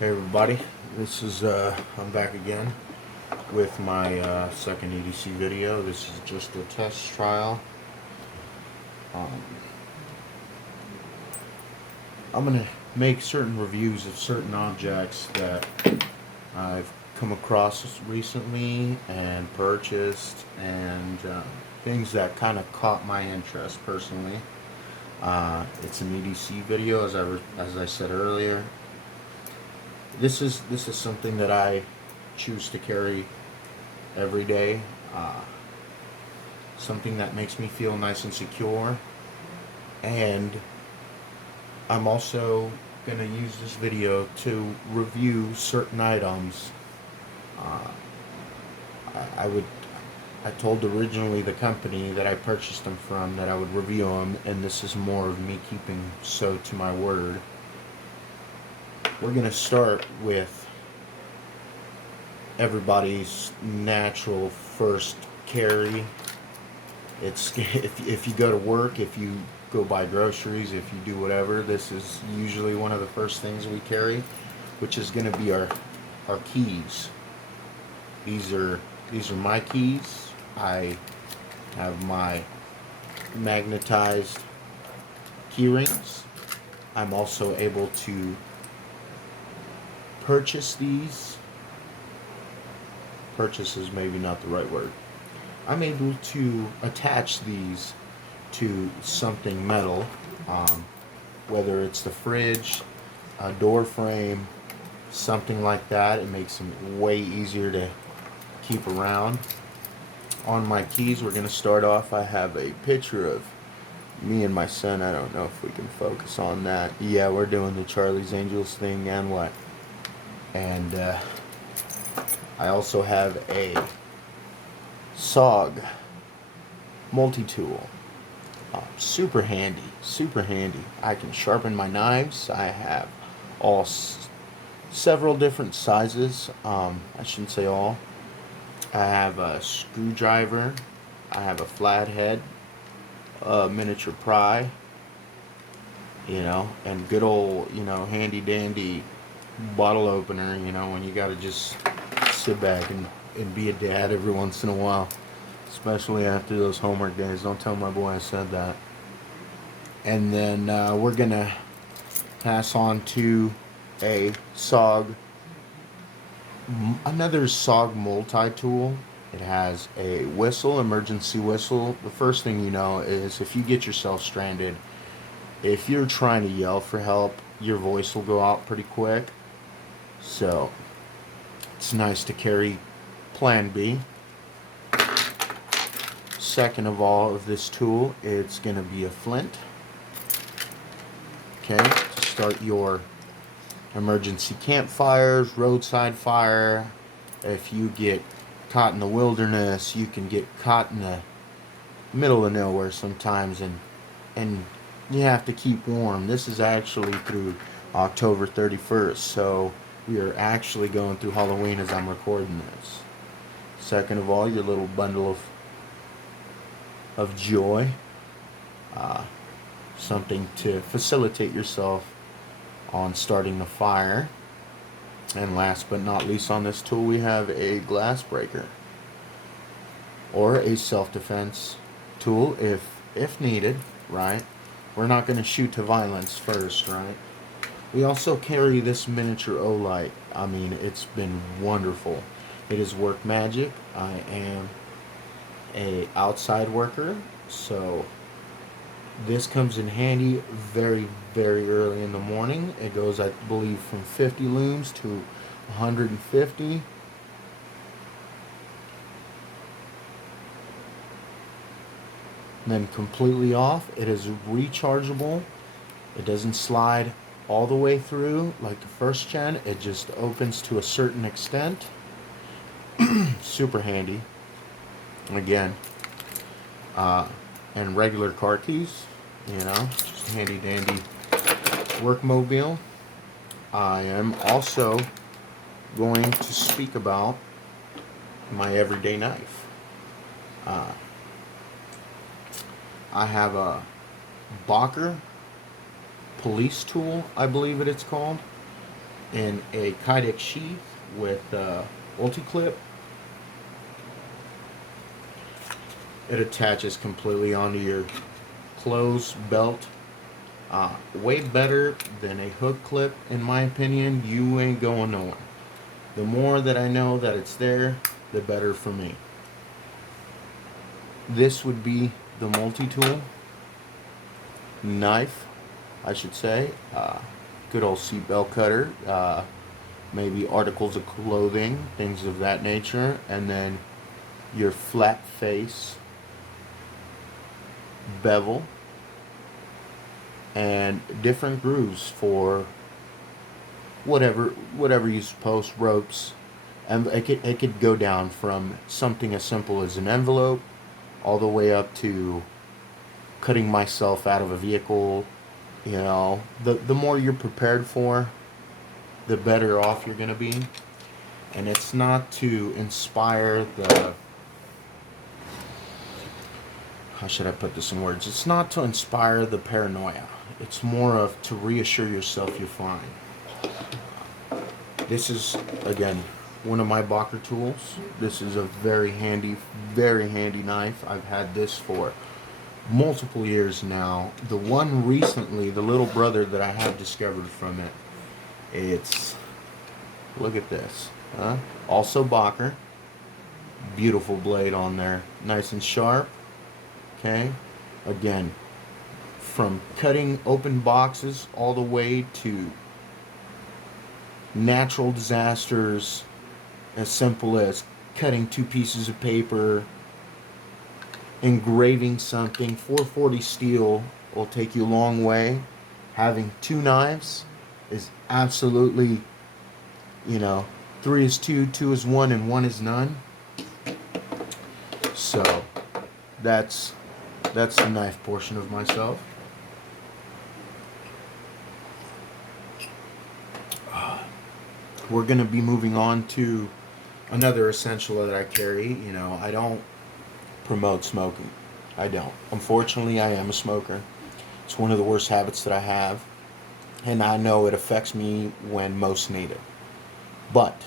Hey everybody, this is I'm back again with my second EDC video. This is just a test trial. Um, I'm gonna make certain reviews of certain objects that I've come across recently and purchased, and things that kind of caught my interest personally. It's an EDC video, as I said earlier. This is something that I choose to carry every day. Uh, Something that makes me feel nice and secure. And I'm also going to use this video to review certain items. Uh, I would. I told originally the company that I purchased them from that I would review them, and this is more of me keeping so to my word. We're going to start with everybody's natural first carry. It's if you go to work, if you go buy groceries, if you do whatever, this is usually one of the first things we carry, which is going to be our keys. These are my keys. I have my magnetized key rings. I'm also able to purchase these. Purchase is maybe not the right word. I'm able to attach these to something metal, whether it's the fridge, a door frame, something like that. It makes them way easier to keep around. On my keys, we're going to start off. I have a picture of me and my son. I don't know if we can focus on that. Yeah, we're doing the Charlie's Angels thing and what. And I also have a SOG multi-tool. Super handy, super handy. I can sharpen my knives. I have several different sizes. I shouldn't say all. I have a screwdriver. I have a flathead, a miniature pry, and good old, handy dandy bottle opener, when you gotta just sit back and be a dad every once in a while, especially after those homework days. Don't tell my boy I said that. And then we're gonna pass on to a another SOG multi-tool. It has a whistle, emergency whistle. The first thing you know is if you get yourself stranded, if you're trying to yell for help, your voice will go out pretty quick. So it's nice to carry Plan B. Second of all of this tool, it's going to be a flint. Okay, to start your emergency campfires, roadside fire. If you get caught in the wilderness, you can get caught in the middle of nowhere sometimes, and you have to keep warm. This is actually through October 31st, so we are actually going through Halloween as I'm recording this. Second of all, your little bundle of joy, something to facilitate yourself on starting the fire. And last but not least on this tool, we have a glass breaker or a self-defense tool if needed, right? We're not going to shoot to violence first, right? We also carry this miniature O-light. I mean, it's been wonderful. It has worked magic. I am a outside worker, so this comes in handy very, very early in the morning. It goes, I believe, from 50 looms to 150. Then completely off. It is rechargeable. It doesn't slide all the way through like the first gen. It just opens to a certain extent. Super handy. Again, and regular car keys, just handy dandy workmobile. I am also going to speak about my everyday knife. I have a Bocker police tool, I believe it's called. in a Kydex sheath with multi-clip. It attaches completely onto your clothes belt. Way better than a hook clip, in my opinion. You ain't going nowhere. The more that I know that it's there, the better for me. This would be the multi-tool knife, I should say. Good old seatbelt cutter. Maybe articles of clothing, things of that nature. And then your flat face bevel and different grooves for whatever you post, ropes. And it could go down from something as simple as an envelope all the way up to cutting myself out of a vehicle. You know, the more you're prepared for, the better off you're going to be. And it's not to inspire the, how should I put this in words? It's not to inspire the paranoia. It's more of to reassure yourself you're fine. This is, again, one of my Bocker tools. This is a very handy knife. I've had this for multiple years now. The one recently, the little brother that I have discovered from it, it's, look at this, huh? Also Bocker. Beautiful blade on there, nice and sharp. Okay, again, from cutting open boxes all the way to natural disasters, as simple as cutting 2 pieces of paper, engraving something. 440 steel will take you a long way. Having 2 knives is absolutely, 3 is 2, 2 is 1, and 1 is none. So that's the knife portion of myself. We're going to be moving on to another essential that I carry. I don't promote smoking. I don't. Unfortunately, I am a smoker. It's one of the worst habits that I have. And I know it affects me when most need it. But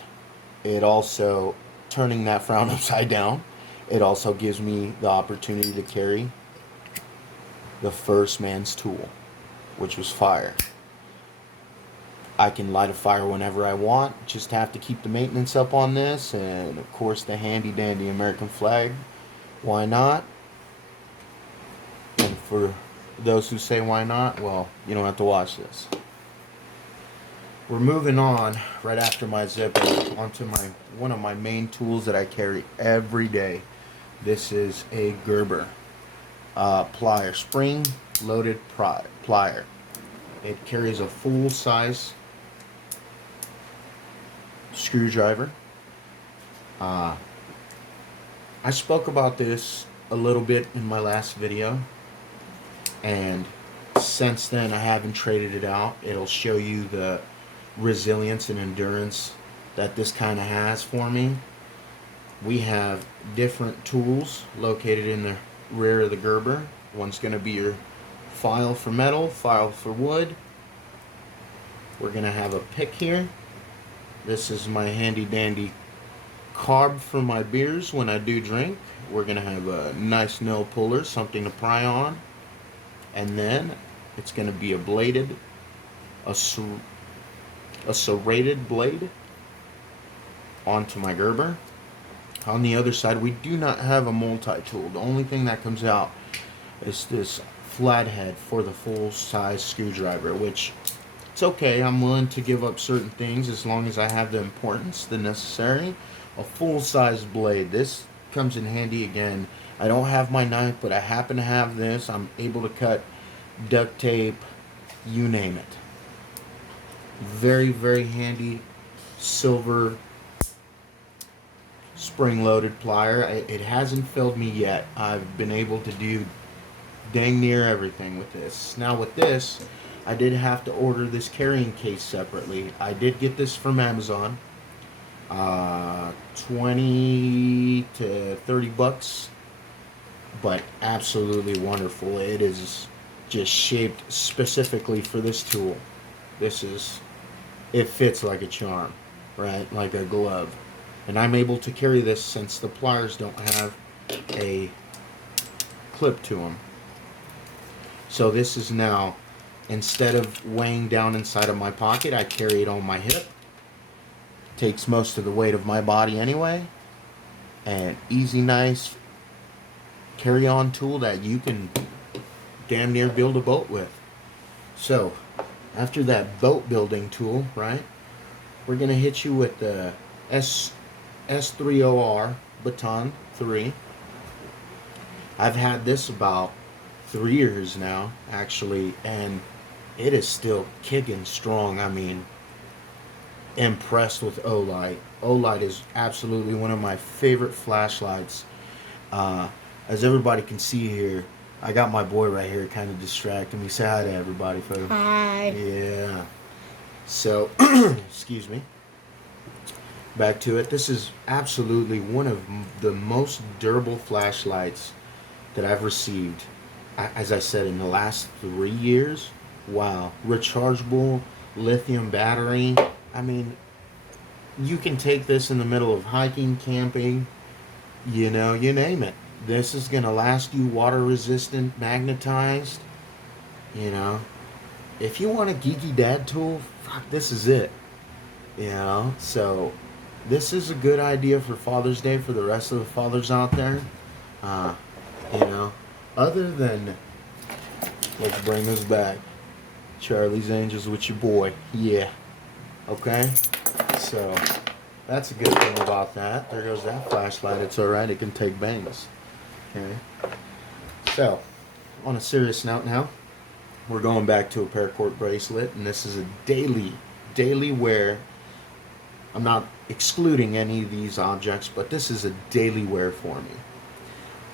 it also, turning that frown upside down, it also gives me the opportunity to carry the first man's tool, which was fire. I can light a fire whenever I want. Just have to keep the maintenance up on this, and of course the handy dandy American flag. Why not? And for those who say why not, well, you don't have to watch this. We're moving on right after my zipper onto one of my main tools that I carry every day. This is a Gerber plier, spring loaded plier. It carries a full size screwdriver. I spoke about this a little bit in my last video, and since then I haven't traded it out. It'll show you the resilience and endurance that this kind of has for me. We have different tools located in the rear of the Gerber. One's going to be your file for metal, file for wood. We're going to have a pick here. This is my handy dandy carb for my beers when I do drink. We're going to have a nice nail puller, something to pry on. And then it's going to be a bladed, a serrated blade onto my Gerber. On the other side, we do not have a multi-tool. The only thing that comes out is this flathead for the full-size screwdriver, which it's okay. I'm willing to give up certain things as long as I have the importance, the necessary. A full-size blade. This comes in handy again. I don't have my knife, but I happen to have this. I'm able to cut duct tape, you name it. Very, very handy silver spring-loaded plier. It hasn't failed me yet. I've been able to do dang near everything with this. Now with this, I did have to order this carrying case separately. I did get this from Amazon. 20 to 30 bucks, but absolutely wonderful. It is just shaped specifically for this tool. This is it fits like a charm, right? Like a glove. And I'm able to carry this since the pliers don't have a clip to them. So this is now, instead of weighing down inside of my pocket, I carry it on my hip. Takes most of the weight of my body anyway. And easy, nice carry-on tool that you can damn near build a boat with. So, after that boat building tool, right, we're going to hit you with the S30R Baton 3. I've had this about 3 years now, actually, and it is still kicking strong. I mean, impressed with Olight. Olight is absolutely one of my favorite flashlights. As everybody can see here, I got my boy right here kind of distracting me. Say hi to everybody, folks. Hi. Yeah. So, excuse me. Back to it. This is absolutely one of the most durable flashlights that I've received. As I said, in the last 3 years. Wow. Rechargeable lithium battery. I mean, you can take this in the middle of hiking, camping, you know, you name it. This is going to last you, water resistant, magnetized, you know. If you want a geeky dad tool, fuck, this is it, you know. So this is a good idea for Father's Day for the rest of the fathers out there. You know, other than, let's bring this back, Charlie's Angels with your boy. Yeah. Okay. So that's a good thing about that. There goes that flashlight. It's alright. It can take bangs. Okay. So, on a serious note now, we're going back to a paracord bracelet, and this is a daily wear. I'm not excluding any of these objects, but this is a daily wear for me.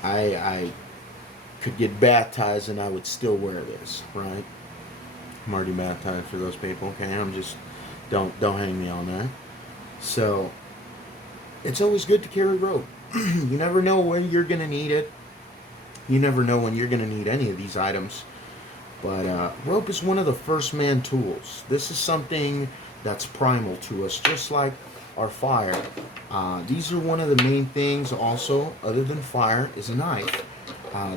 I could get baptized and I would still wear this, right? I'm already baptized for those people, okay? I'm just, don't hang me on that. So, it's always good to carry rope. You never know when you're going to need it. You never know when you're going to need any of these items. But rope is one of the first man tools. This is something that's primal to us, just like our fire. These are one of the main things also, other than fire, is a knife.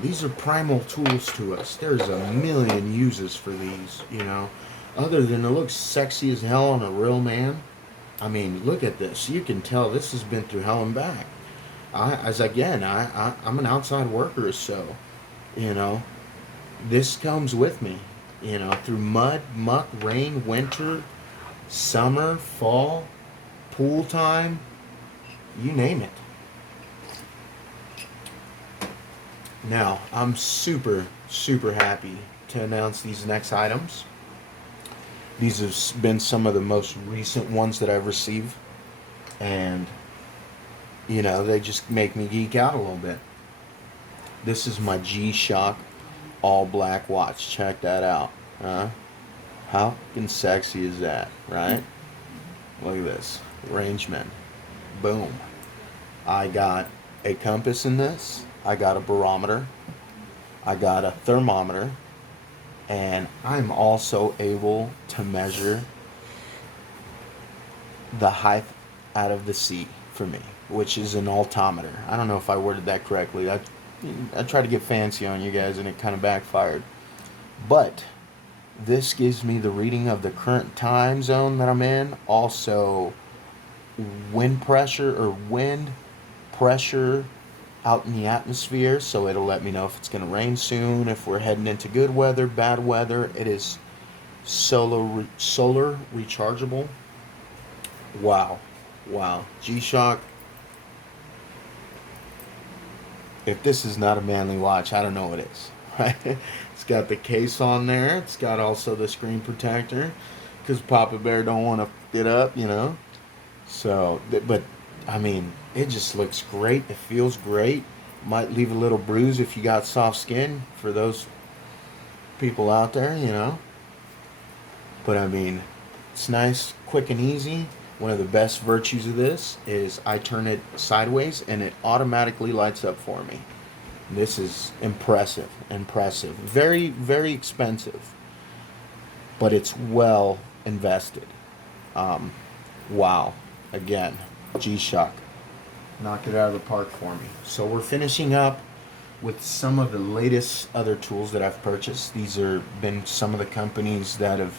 These are primal tools to us. There's a million uses for these, you know. Other than it looks sexy as hell on a real man. I mean, look at this. You can tell this has been through hell and back. I'm an outside worker, so, you know, this comes with me, you know, through mud, muck, rain, winter, summer, fall, pool time, you name it. Now, I'm super happy to announce these next items. These have been some of the most recent ones that I've received, and you know, they just make me geek out a little bit. This is my G-Shock all black watch. Check that out. Huh? How fucking sexy is that, right? Look at this. Rangeman. Boom. I got a compass in this. I got a barometer. I got a thermometer. And I'm also able to measure the height out of the sea for me, which is an altimeter. I don't know if I worded that correctly. I tried to get fancy on you guys and it kind of backfired. But this gives me the reading of the current time zone that I'm in. Also, wind pressure out in the atmosphere. So it'll let me know if it's going to rain soon, if we're heading into good weather, bad weather. It is solar rechargeable. Wow. G-Shock. If this is not a manly watch, I don't know what is. Right? It's got the case on there. It's got also the screen protector, because Papa Bear don't want to get up, you know. So, but I mean, it just looks great. It feels great. Might leave a little bruise if you got soft skin, for those people out there, you know. But I mean, it's nice, quick and easy. One of the best virtues of this is I turn it sideways and it automatically lights up for me. This is impressive. Very, very expensive. But it's well invested. Wow. Again, G-Shock knocked it out of the park for me. So we're finishing up with some of the latest other tools that I've purchased. These are been some of the companies that have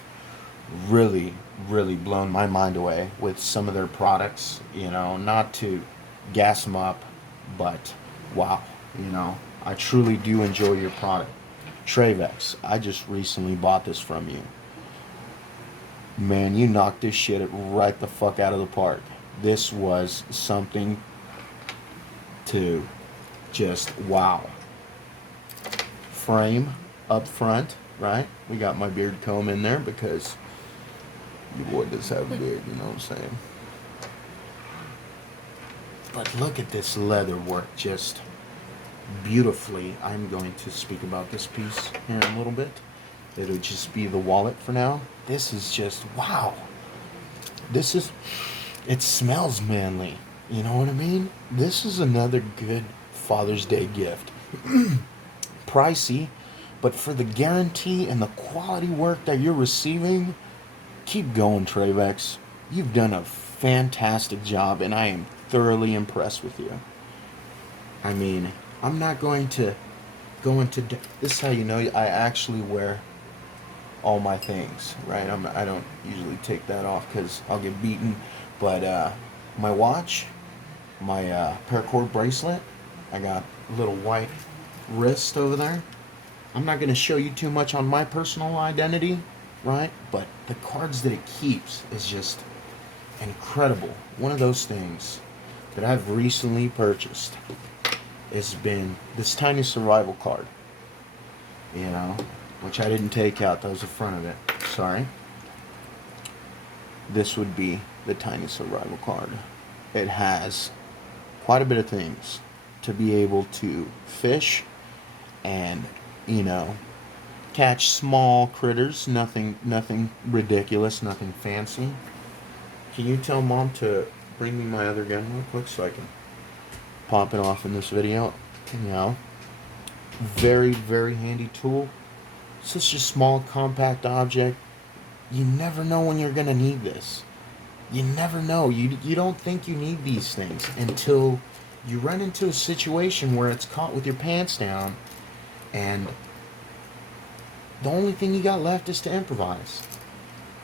really, really blown my mind away with some of their products. You know, not to gas them up, but wow, you know, I truly do enjoy your product. Travex, I just recently bought this from you. Man, you knocked this shit right the fuck out of the park. This was something to just wow. Frame up front, right? We got my beard comb in there because your boy does have a beard, you know what I'm saying? But look at this leather work, just beautifully. I'm going to speak about this piece here in a little bit. It'll just be the wallet for now. This is just wow. This is, it smells manly. You know what I mean? This is another good Father's Day gift. Pricey, but for the guarantee and the quality work that you're receiving, keep going, Travex. You've done a fantastic job, and I am thoroughly impressed with you. I mean, I'm not going to go into... This is how you know I actually wear all my things, right? I don't usually take that off because I'll get beaten. But my watch, my paracord bracelet, I got a little white wrist over there. I'm not going to show you too much on my personal identity, right? But the cards that it keeps is just incredible. One of those things that I've recently purchased has been this tiny survival card, you know, which I didn't take out. That was the front of it. Sorry. This would be the tiny survival card. It has quite a bit of things to be able to fish and, you know, catch small critters. Nothing ridiculous, nothing fancy. Can you tell Mom to bring me my other gun real quick so I can pop it off in this video? You know, very, very handy tool. It's such a small, compact object. You never know when you're going to need this. You never know. You don't think you need these things until you run into a situation where it's caught with your pants down and the only thing you got left is to improvise.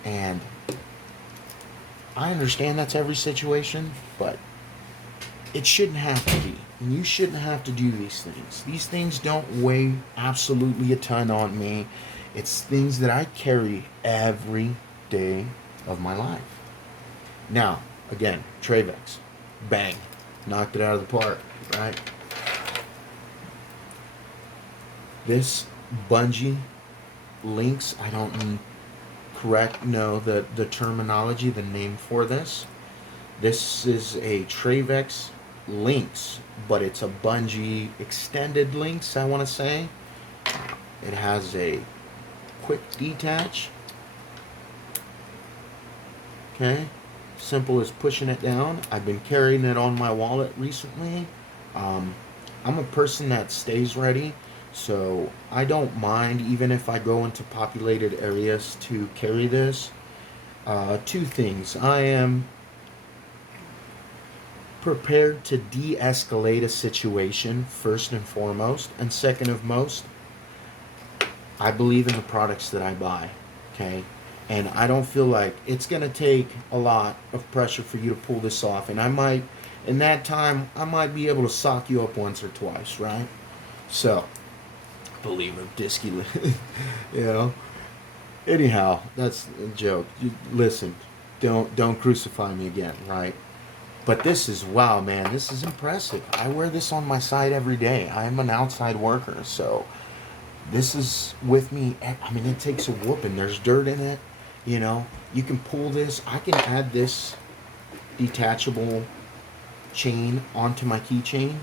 And I understand that's every situation, but it shouldn't have to be. And you shouldn't have to do these things. These things don't weigh absolutely a ton on me. It's things that I carry every day of my life. Now, again, Travex. Bang. Knocked it out of the park, right? This bungee links, I don't know the terminology, the name for this. This is a Travex links, but it's a bungee extended links, I want to say. It has a quick detach. Okay, simple as pushing it down. I've been carrying it on my wallet recently. I'm a person that stays ready, so I don't mind even if I go into populated areas to carry this. Two things. I am prepared to de-escalate a situation first and foremost, and second of most, I believe in the products that I buy, okay? And I don't feel like it's going to take a lot of pressure for you to pull this off. And I might, in that time, I might be able to sock you up once or twice, right? So, believer, disky, you know? Anyhow, that's a joke. Listen, don't crucify me again, right? But this is, wow, man, this is impressive. I wear this on my side every day. I'm an outside worker, so this is with me. I mean, it takes a whooping. There's dirt in it, you know. You can pull this. I can add this detachable chain onto my keychain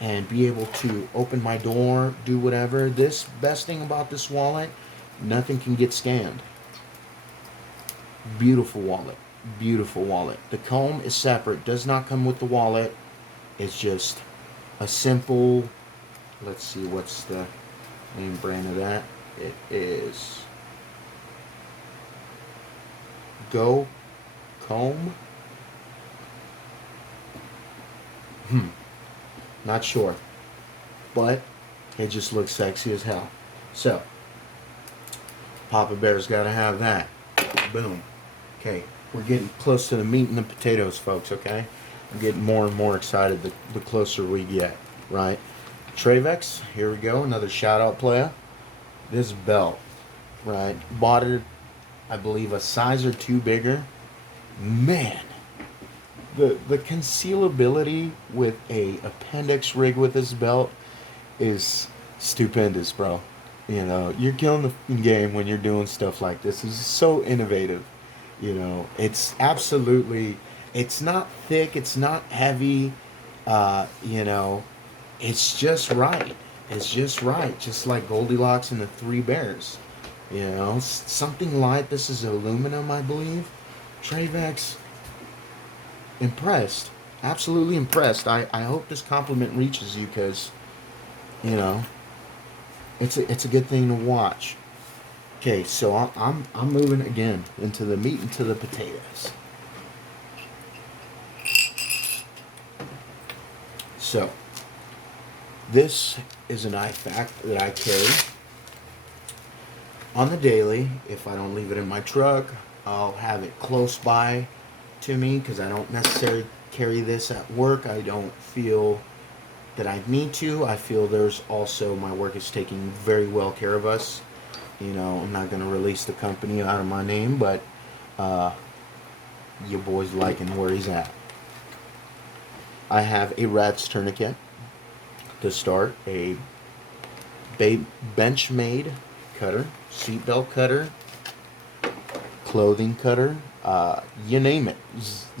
and be able to open my door, do whatever. This, best thing about this wallet, nothing can get scanned. Beautiful wallet. Beautiful wallet. The comb is separate. Does not come with the wallet. It's just a simple, let's see, what's the name brand of that? It is Go comb. Not sure. But it just looks sexy as hell. So, Papa Bear's got to have that. Boom. Okay, we're getting close to the meat and the potatoes, folks, okay? I'm getting more and more excited the closer we get, right? Travex, here we go, another shout-out player. This belt, right? Bought it, I believe, a size or two bigger. Man, the concealability with a appendix rig with this belt is stupendous, bro. You know, you're killing the game when you're doing stuff like this. It's so innovative. You know, it's absolutely, it's not thick, it's not heavy, you know, it's just right. It's just right, just like Goldilocks and the Three Bears. You know, something light. This is aluminum, I believe. Travex, impressed. Absolutely impressed. I hope this compliment reaches you because, you know, it's a good thing to watch. Okay, so I'm moving again into the meat and to the potatoes. So this is an IFAC that I carry on the daily. If I don't leave it in my truck, I'll have it close by to me because I don't necessarily carry this at work. I don't feel that I need to. I feel there's also, my work is taking very well care of us. You know, I'm not going to release the company out of my name, but your boy's liking where he's at. I have a Rat's tourniquet to start, a Benchmade cutter, seatbelt cutter, clothing cutter, you name it,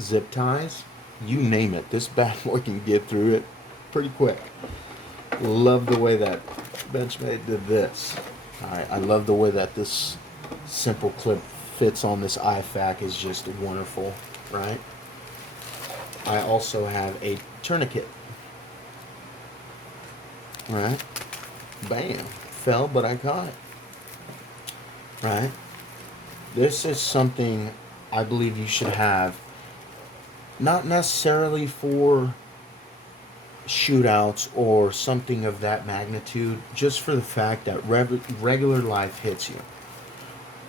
zip ties, you name it. This bad boy can get through it pretty quick. Love the way that Benchmade did this. Alright, I love the way that this simple clip fits on this IFAC is just wonderful, right? I also have a tourniquet. Right? Bam. Fell, but I caught it. Right? This is something I believe you should have, not necessarily for shootouts or something of that magnitude, just for the fact that regular life hits you.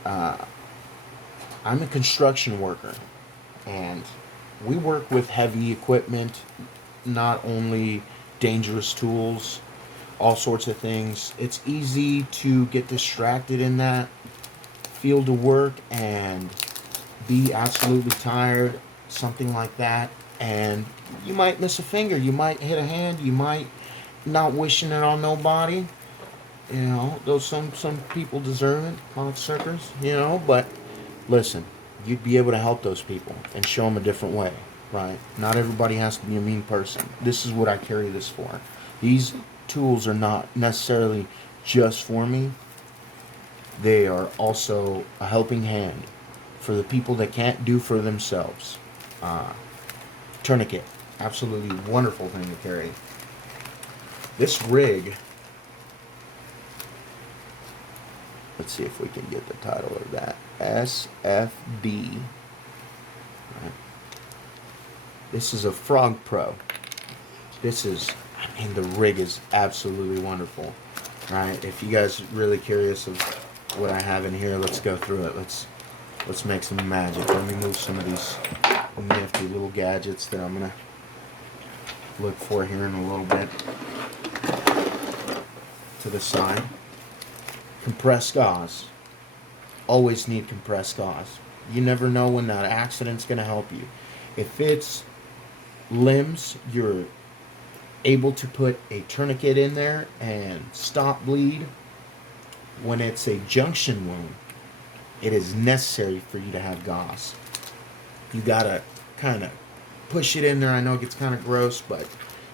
I'm a construction worker, and we work with heavy equipment, not only dangerous tools, all sorts of things. It's easy to get distracted in that field of work and be absolutely tired, something like that, and you might miss a finger, you might hit a hand, you might not wishing it on nobody. You know, though some people deserve it, cocksuckers, you know, but listen, you'd be able to help those people and show them a different way, right? Not everybody has to be a mean person. This is what I carry this for. These tools are not necessarily just for me. They are also a helping hand for the people that can't do for themselves. Tourniquet, absolutely wonderful thing to carry. This rig, let's see if we can get the title of that. SFB. Right. This is a Frog Pro. This is, I mean, the rig is absolutely wonderful. Right? If you guys are really curious of what I have in here, let's go through it. Let's make some magic. Let me move some of these nifty little gadgets that I'm gonna look for here in a little bit to the side. Compressed gauze. Always need compressed gauze. You never know when that accident's gonna help you. If it's limbs, you're able to put a tourniquet in there and stop bleed. When it's a junction wound, it is necessary for you to have gauze. You gotta kind of push it in there. I know it gets kind of gross, but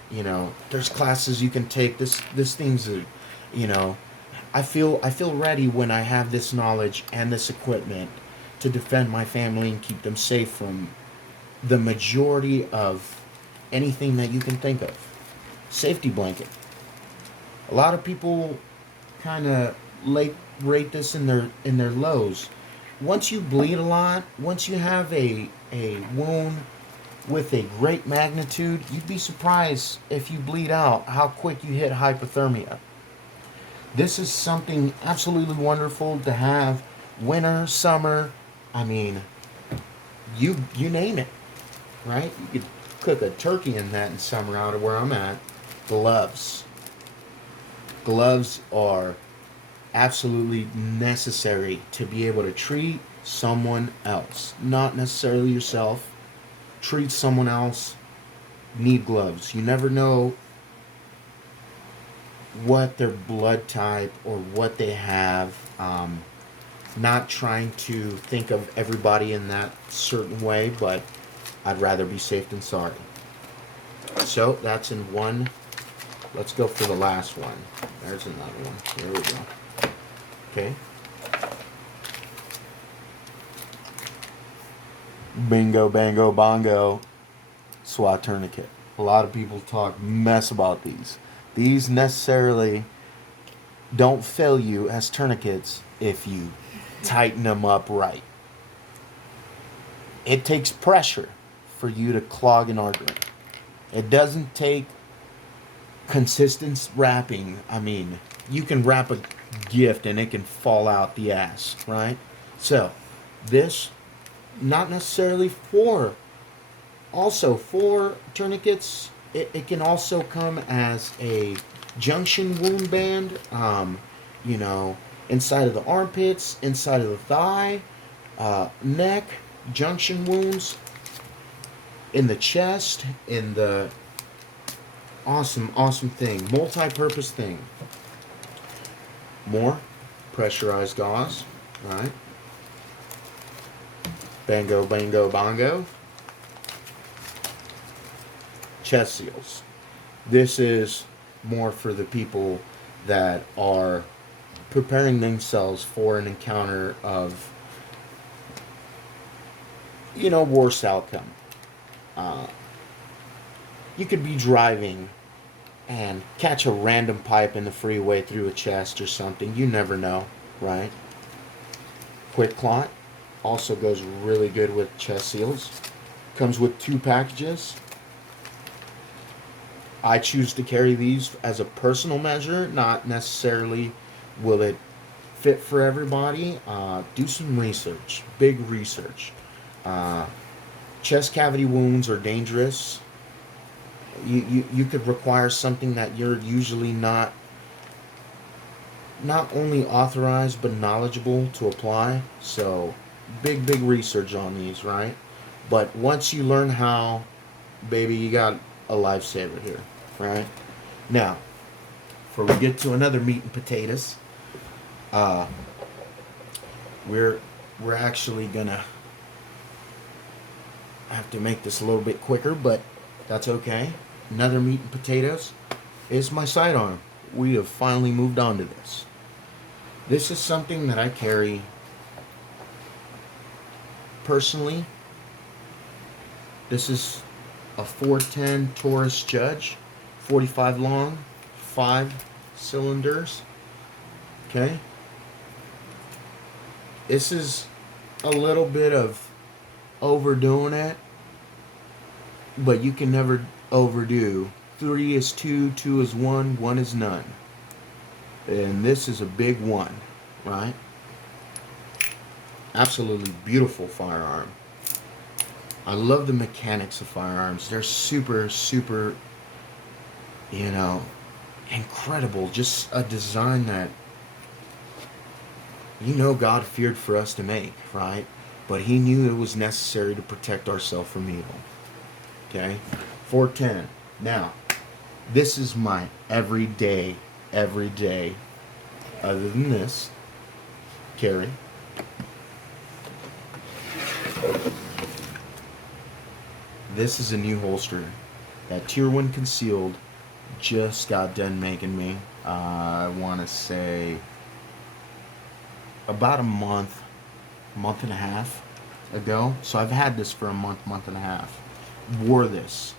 you know, there's classes you can take. This thing's a, you know, I feel ready when I have this knowledge and this equipment to defend my family and keep them safe from the majority of anything that you can think of. Safety blanket. A lot of people kind of rate this in their lows. once you bleed a lot, once you have a wound with a great magnitude, you'd be surprised if you bleed out how quick you hit hypothermia. This is something absolutely wonderful to have winter, summer, I mean, you name it, right? You could cook a turkey in that in summer out of where I'm at. Gloves. Gloves are absolutely necessary to be able to treat someone else. Not necessarily yourself. Treat someone else. Need gloves. You never know what their blood type or what they have. Not trying to think of everybody in that certain way, but I'd rather be safe than sorry. So that's in one. Let's go for the last one. There's another one. There we go. Okay. Bingo, bango, bongo. SWAT tourniquet. A lot of people talk mess about these. These necessarily don't fail you as tourniquets if you tighten them up right. It takes pressure for you to clog an artery. It doesn't take consistent wrapping. I mean, you can wrap a gift and it can fall out the ass, right? So, this, not necessarily for, also for tourniquets, it can also come as a junction wound band, you know, inside of the armpits, inside of the thigh, neck, junction wounds, in the chest, in the awesome thing, multi-purpose thing. More pressurized gauze, right? Bango, bango, bongo. Chest seals. This is more for the people that are preparing themselves for an encounter of, you know, worse outcome. You could be driving and catch a random pipe in the freeway through a chest or something. You never know, right? Quick clot also goes really good with chest seals. Comes with 2 packages. I choose to carry these as a personal measure, not necessarily will it fit for everybody. Do some research, big research. Chest cavity wounds are dangerous. You could require something that you're usually not only authorized but knowledgeable to apply. So big research on these, right? But once you learn how, baby, you got a lifesaver here, right? Now, before we get to another meat and potatoes, we're actually gonna have to make this a little bit quicker, but that's okay. Another meat and potatoes is my sidearm. We have finally moved on to this. This is something that I carry personally. This is a 410 Taurus Judge, 45 long, 5 cylinders. Okay. This is a little bit of overdoing it, but you can never overdo. 3 is 2, 2 is 1, 1 is none. And this is a big one, right? Absolutely beautiful firearm. I love the mechanics of firearms. They're super, you know, incredible. Just a design that, you know, God feared for us to make, right? But he knew it was necessary to protect ourselves from evil. Okay? 410. Now, this is my everyday, other than this, carry. This is a new holster that Tier 1 Concealed just got done making me. I want to say about a month and a half ago. So I've had this for a month and a half. Wore this.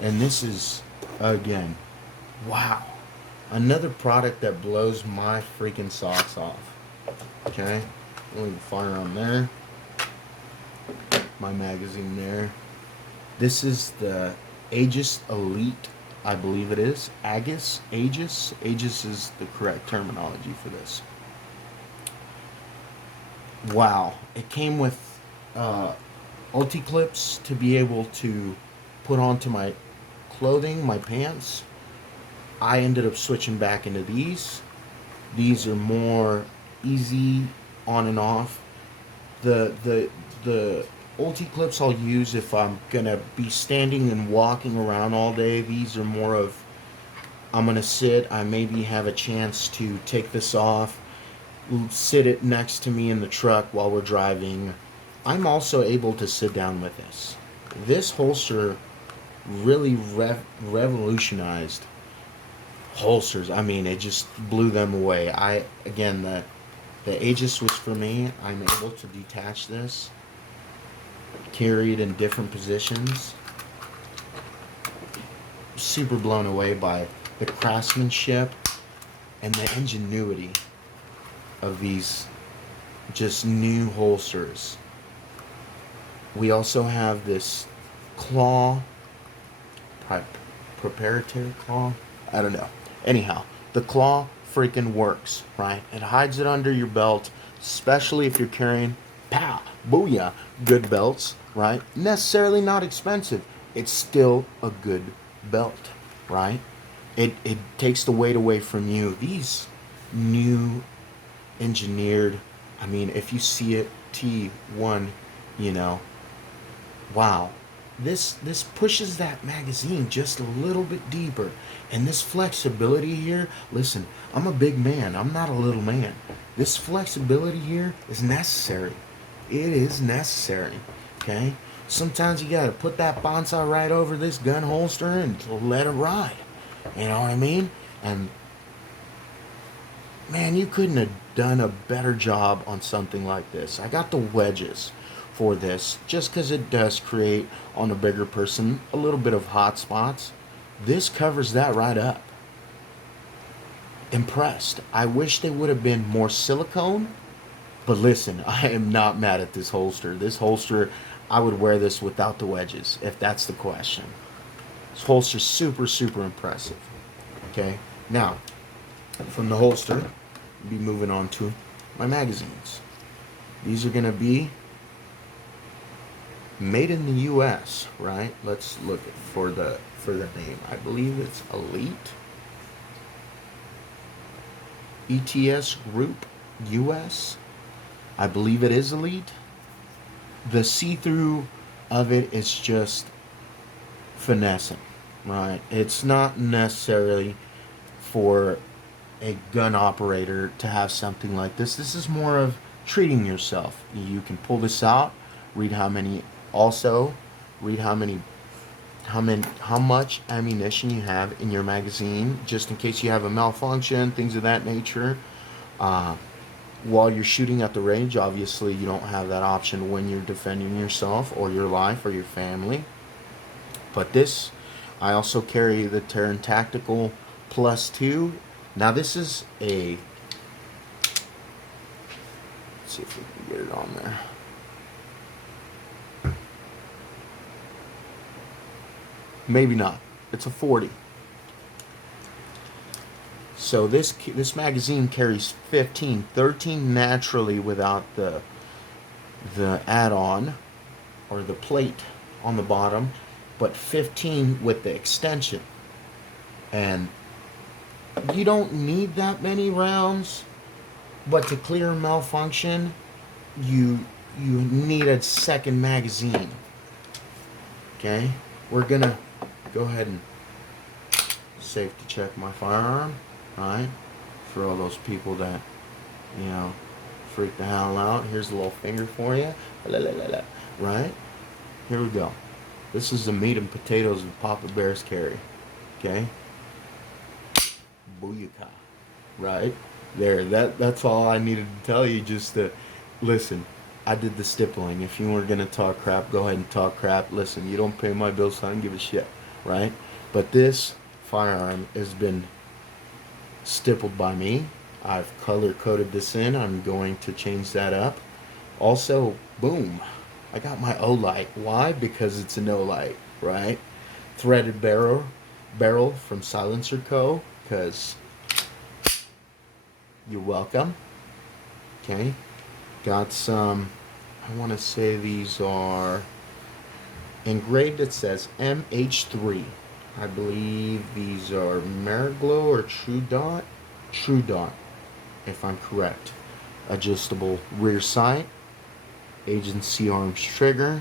And this is, again, wow. Another product that blows my freaking socks off. Okay? Leave the firearm there. My magazine there. This is the Aegis Elite, I believe it is. Aegis is the correct terminology for this. Wow. It came with ulti clips to be able to put onto my clothing, my pants. I ended up switching back into these. These are more easy on and off. The ulti clips I'll use if I'm gonna be standing and walking around all day. These are more of, I'm gonna sit, I maybe have a chance to take this off, sit it next to me in the truck while we're driving. I'm also able to sit down with this. This holster really revolutionized holsters. I mean, it just blew them away. Again, the Aegis was for me. I'm able to detach this, carry it in different positions. Super blown away by the craftsmanship and the ingenuity of these just new holsters. We also have this claw, proprietary claw. I don't know. Anyhow, the claw freaking works, right? It hides it under your belt, especially if you're carrying, pow, booyah, good belts, right? Necessarily not expensive. It's still a good belt, right? It takes the weight away from you. These new engineered, I mean, if you see it, T1, you know, wow. This pushes that magazine just a little bit deeper. And this flexibility here, listen, I'm a big man. I'm not a little man. This flexibility here is necessary. It is necessary. Okay? Sometimes you gotta put that bonsai right over this gun holster and let it ride. You know what I mean? And man, you couldn't have done a better job on something like this. I got the wedges for this just because it does create on a bigger person a little bit of hot spots. This covers that right up. Impressed. I wish they would have been more silicone, but listen, I am not mad at this holster. This holster, I would wear this without the wedges if that's the question. This holster's super, super impressive. Okay, now from the holster, I'll be moving on to my magazines. These are going to be made in the U.S., right? Let's look for the name. I believe it's Elite. ETS Group US. I believe it is Elite. The see-through of it is just finessing, right? It's not necessarily for a gun operator to have something like this. This is more of treating yourself. You can pull this out, read how much ammunition you have in your magazine, just in case you have a malfunction, things of that nature. While you're shooting at the range, obviously you don't have that option when you're defending yourself or your life or your family. But this, I also carry the Terran Tactical Plus 2. Now this is a, let's see if we can get it on there. Maybe not. It's a 40. So this magazine carries 15, 13 naturally without the add-on or the plate on the bottom, but 15 with the extension. And you don't need that many rounds, but to clear a malfunction, you need a second magazine. Okay? We're gonna go ahead and safety check my firearm, right? For all those people that, you know, freak the hell out. Here's a little finger for you, right? Here we go. This is the meat and potatoes that Papa Bears carry, okay? Booyaka, right? There, that's all I needed to tell you, just to listen. I did the stippling. If you weren't gonna talk crap, go ahead and talk crap. Listen, you don't pay my bills, so I don't give a shit, right? But this firearm has been stippled by me. I've color coded this in. I'm going to change that up. Also, boom, I got my O-light. Why? Because it's an O-light, right? Threaded barrel from Silencer Co. Because you're welcome. Okay, got some. I want to say these are engraved. It says MH3. I believe these are Mariglow or True Dot. True Dot, if I'm correct. Adjustable rear sight, agency arms trigger,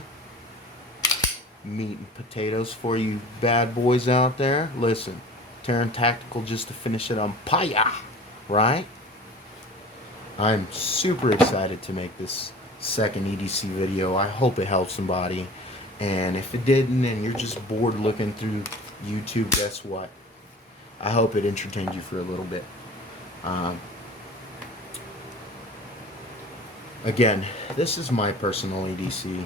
meat and potatoes for you bad boys out there. Listen, Terran Tactical just to finish it on Paya, right? I'm super excited to make this second EDC video. I hope it helps somebody. And if it didn't and you're just bored looking through YouTube, guess what? I hope it entertained you for a little bit. Again, this is my personal EDC.